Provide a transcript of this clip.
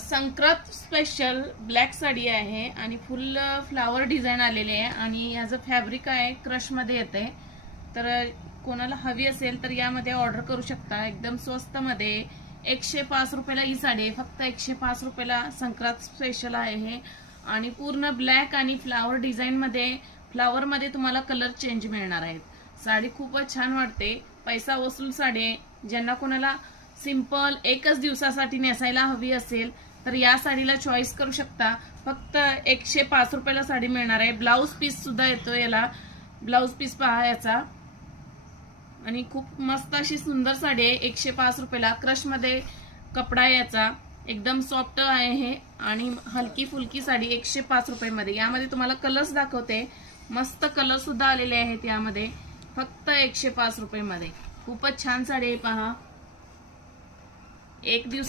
Sankrant special black sari आहे आणि फुल flower design आलेली आहे आणि याचं फॅब्रिक आहे क्रश मध्ये येते। तर कोणाला हवी असेल तर यामध्ये ऑर्डर करू शकता। एकदम स्वस्त मध्ये 105 रुपयाला ही साडी आहे, फक्त 105 रुपयाला संक्रांत स्पेशल आहे हे। आणि पूर्ण ब्लॅक आणि फ्लावर डिझाईन मध्ये, फ्लावर मध्ये तुम्हाला कलर चेंज मिळणार आहेत। साडी खूपच छान वाटते, पैसा वसूल साडी आहे। ज्यांना कोणाला सिंपल एकच दिवसासाठी नेसायला हवी असेल तर या साडीला चॉईस करू शकता। फक्त 105 रुपयाला साडी मिळणार आहे। ब्लाउज पीस सुद्धा येतो याला, ब्लाउज पीस पहा याचा। आणि खूप मस्त अशी सुंदर साडी आहे 105 रुपयाला। क्रश मध्ये कपडा याचा, एकदम सॉफ्ट आहे हे आणि हलकी फुलकी साडी 105 रुपये मध्ये। यामध्ये तुम्हाला कलर्स दाखवते, मस्त कलर सुद्धा आलेले आहेत यामध्ये, फक्त 105 रुपये मध्ये। खूपच छान साडी आहे पहा। एक दिवस